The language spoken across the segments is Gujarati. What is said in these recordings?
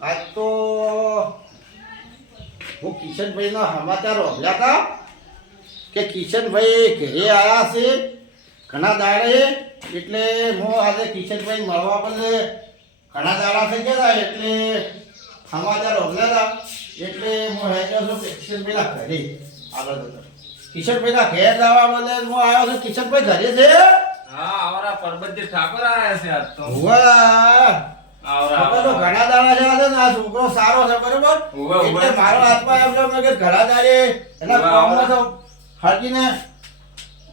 આજ તો હું કિશનભાઈના સમાચાર સાંભળ્યા હતા કે કિશનભાઈ ઘરે આવ્યા છે ઘણા દાડે. એટલે હું આજે કિશનભાઈ મળવા બદલે ઘણા દાડા થઈ ગયા હતા એટલે સમાચાર સાંભળ્યા હતા. એટલે હું હેડ્યો છું કિશનભાઈના ઘરે આગળ જતો. કિશનભાઈના ઘેર જવા બદલે હું આવ્યો છું. કિશનભાઈ ઘરે છે? હા, આવરા પરબતજી ઠાકોર આયા છે આજ તો. વાહ, આવરા તો ઘણા દાડા છે ને. આ છોકરો સારો છે બરોબર. એટલે મારો હાથમાં એમ છે કે ઘણા દાડે એના કામમાં તો હરકીને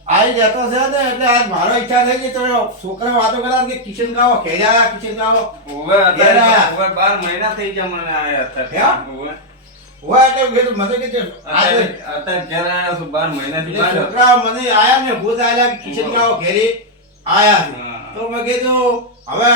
આવી જતો છે ને. એટલે આજ મારો ઈચ્છા થઈ ગઈ તો છોકરા વાતો કર્યા કે કિશન ગાવો ખેડ્યા કિશન ગાવો. ઓવે અત્યારે 12 મહિના થઈ ગયા મને આયા હતા. ઓવે હોય એટલે કીધું મને કે આજે અત્યારે ઘરે આયા છું 12 મહિના થી બહાર. છોકરા મને આયા ને ભૂત આયા કે કિશન ગાવો ઘેરી આયા છે. તો મેં કીધું હવે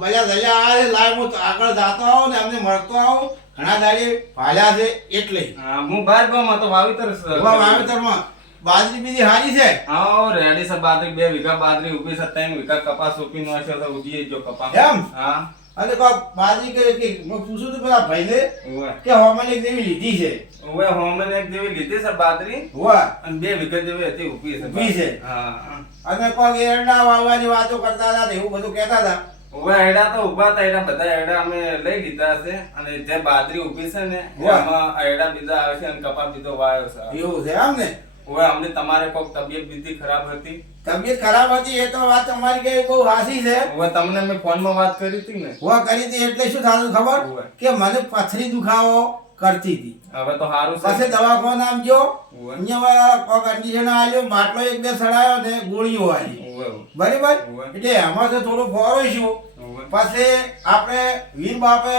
બધા દરિયા આવ્યા છે લાય હું આગળ જતો આવું ને એમને મળતો આવું. ઘણા દાડે ભાલ્યા છે એટલે હા, હું બહાર ગામમાં તો વાવેતર વાવેતરમાં બાજરી બીજી હારી છે. હા, રેડી છે બાજરી 2 વીઘા બાજરી ઉભી છે, 3 વીઘા કપાસ ઉભી નો છે તો ઉજી જો કપાસ. એમ? હા. અને કો બાજરી કે હું પૂછું તો પેલા ભાઈને ઓવે કે હવામાન એક દેવી લીધી છે. ઓવે હોમન એક જેવી લીધી છે બાજરી હોવા અને 2 વીઘા જેવી હતી ઉભી છે. ઊભી છે. હા. અને કોઈ એરંડા વાવવાની વાતો કરતા હતા ને એવું બધું કહેતા હતા. ઉભા એડા તો ઉભા હતા, એડા બધા એડા અમે લઈ લીધા છે અને જે બાજરી ઉભી છે ને વાહ. એમાં એડા બીજા આવે છે અને કપા બીજો વાયો છે. એવું છે એમ ને? હવે અમને તમારે કોઈક તબિયત બીજી ખરાબ હતી. તબિયત ખરાબ હતી એ તો વાત તમારી કે બહુ હાસી છે. હવે તમને મેં ફોનમાં વાત કરી હતી ને. હોવા કરી હતી એટલે શું થતું ખબર હોવે. કે મને પથરી દુખાવો કરતી હતી. હવે તો સારું છે. પછી દવાખાના આમ ગયો હોવે. અહીંયા કોઈ કન્ડિશન આવ્યો માટલો એક બે સડાયો ને ગોળીઓ આવી હોવે. બરાબર. હોવે. એટલે એમાં તો થોડું ફોરશું. હોવે. પછી આપણે વીર બાપે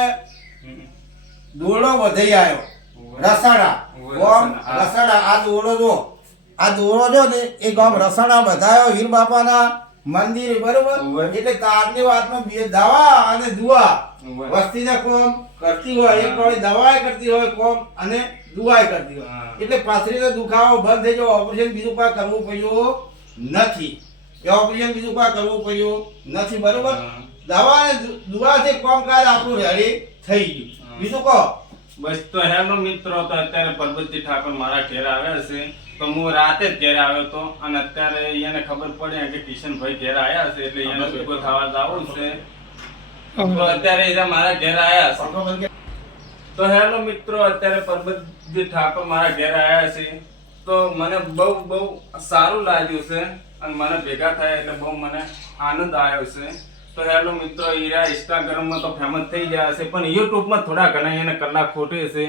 હમ. દોરડો વધી આવ્યો હોવે. રસાડા હોવે, ગામ રસાડા. રસાડા. આ દોરડો જો આ દોરડો જો ને એ ગામ રસાડા બધાયો વીર બાપાના મંદિર બરોબર. હોવે. એટલે તારની વાતમાં બે દવા અને દુઆ હોવે. વસ્તીને કોમ કરતી હોય. એક વાળી દવાય કરતી હોય કોમ અને દુઆય કરતી હોય. હા. એટલે પાથરીનો દુખાવો બંધ થઈ ગયો. ઓપરેશન બીજું કોઈ કરવું પડ્યું નથી. એ ઓપરેશન બીજું કોઈ કરવું પડ્યું નથી બરોબર. હા. દવા અને દુઆથી કામકાજ આપણું રેડી થઈ ગયું. હા. બીજું કહો. બસ તો હેલો મિત્રો, તો અત્યારે પરબતજી ઠાકોર મારા ઘેર આવ્યા છે. તો હું રાતે જ ઘેર આવ્યો હતો અને અત્યારે એને ખબર પડી કે કિશનભાઈ ઘેર આવ્યા છે એટલે એને ભેગો થવા જવું છે. તો અત્યારે એ મારા ઘેર આવ્યા છે. તો હેલો મિત્રો, અત્યારે પરબતજી ઠાકોર મારા ઘેર આવ્યા છે. તો મને બહુ બહુ સારું લાગ્યું છે અને મને ભેગા થયા એટલે બહુ મને આનંદ આવ્યો છે. તો હેલો મિત્રો, ઈરા ઇન્સ્ટાગ્રામમાં તો ફેમસ થઈ ગયા છે પણ યુટ્યુબમાં થોડા ઘણા એને કલાક ખોટે છે.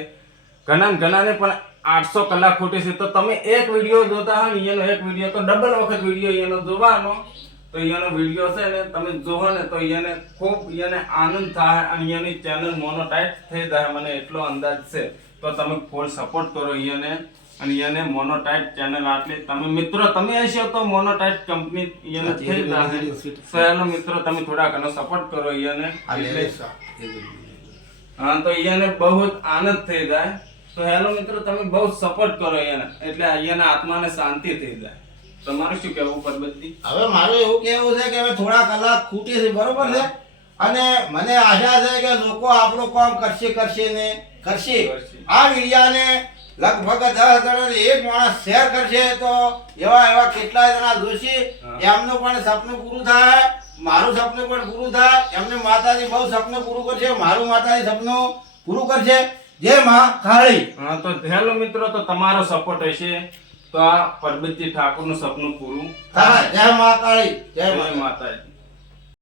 ઘણાને પણ 800 કલાક ખોટે છે. તો તમે એક વિડીયો જોતા હોય ને એનો એક વિડીયો તો ડબલ વખત વિડીયો એનો જોવાનો. તો એનો વિડીયો છે ને તમે જોવો ને તો એને ખૂબ એને આનંદ થાય અને એની ચેનલ મોનોટાઈઝ થઈ જાય મને એટલો અંદાજ છે. તો તમે ફૂલ સપોર્ટ કરો એને અને એને મોનોટાઈઝ ચેનલ આટલી તમે મિત્રો તમે હશો તો મોનોટાઈઝ કંપની એને થઈ જાય. તો એનો મિત્રો તમે થોડા ઘણો સપોર્ટ કરો એને એટલે હા તો એને બહુ જ આનંદ થઈ જાય. તો હેલો મિત્રો, તમે બહુ સપોર્ટ કરો એને એટલે અહીંયાના આત્માને શાંતિ થઈ જાય. તમારું શું કહેવું પરબતજી? હવે મારું એવું કહેવું છે કે હવે થોડા કલાક ખૂટે છે બરોબર છે. અને મને આશા છે કે લોકો આપણું કામ કરશે ને કરશે. આ વિડિયાને લગભગ 10 જણાને એક માણસ શેર કરશે તો એવા કેટલાય જણા જોશે. એમનું પણ સપનું પૂરું થાય, મારું સપનું પણ પૂરું થાય. એમને માતાજી બહુ સપનું પૂરું કરશે, મારું માતાજી સપનું પૂરું કરશે. જય માં કાળી. હા તો હેલો મિત્રો, તો તમારો સપોર્ટ હશે તો આ પરબતજી ઠાકોરનું સપનું પૂરું થાય. જય માં કાળી. જય જય માં. માતાજી.